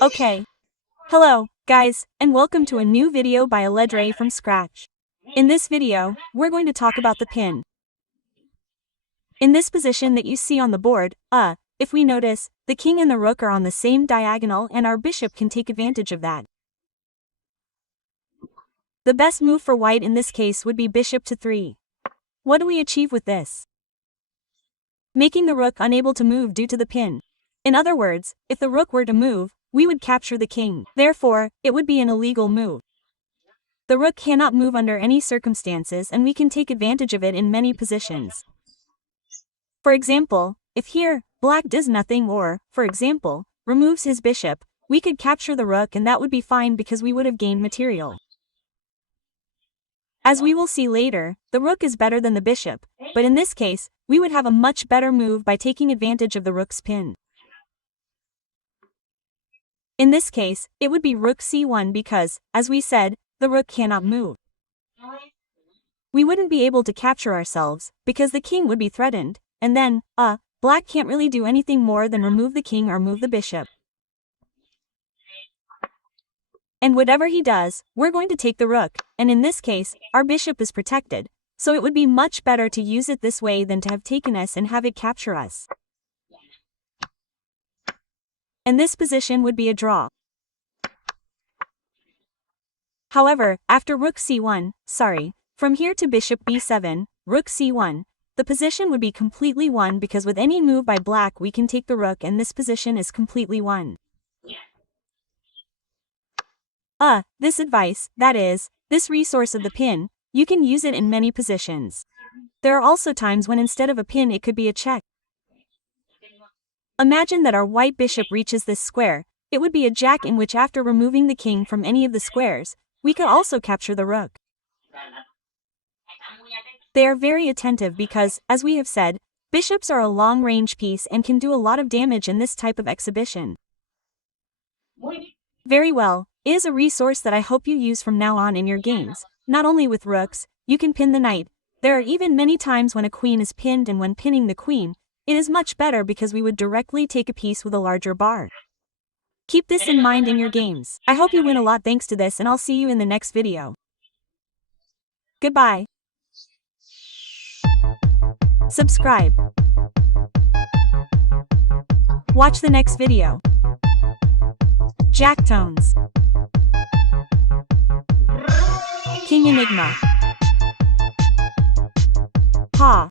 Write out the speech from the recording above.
Okay. Hello, guys, and welcome to a new video by Aledre from scratch. In this video, we're going to talk about the pin. In this position that you see on the board, if we notice, the king and the rook are on the same diagonal and our bishop can take advantage of that. The best move for white in this case would be bishop to 3. What do we achieve with this? Making the rook unable to move due to the pin. In other words, if the rook were to move, we would capture the king. Therefore, it would be an illegal move. The rook cannot move under any circumstances and we can take advantage of it in many positions. For example, if here, black does nothing or, for example, removes his bishop, we could capture the rook and that would be fine because we would have gained material. As we will see later, the rook is better than the bishop, but in this case, we would have a much better move by taking advantage of the rook's pin. In this case, it would be rook c1 because, as we said, the rook cannot move. We wouldn't be able to capture ourselves, because the king would be threatened, and then, black can't really do anything more than remove the king or move the bishop. And whatever he does, we're going to take the rook, and in this case, our bishop is protected, so it would be much better to use it this way than to have taken us and have it capture us. And this position would be a draw. However, after rook c1, from here to bishop b7, rook c1, the position would be completely won because with any move by black we can take the rook and this position is completely won. This advice, that is, this resource of the pin, you can use it in many positions. There are also times when instead of a pin it could be a check. Imagine that our white bishop reaches this square, it would be a jack in which after removing the king from any of the squares, we could also capture the rook. They are very attentive because, as we have said, bishops are a long-range piece and can do a lot of damage in this type of exhibition. Very well, it is a resource that I hope you use from now on in your games. Not only with rooks, you can pin the knight. There are even many times when a queen is pinned and when pinning the queen, it is much better because we would directly take a piece with a larger bar. Keep this in mind in your games. I hope you win a lot thanks to this and I'll see you in the next video. Goodbye. Subscribe. Watch the next video. Jack tones. King Enigma. Ha.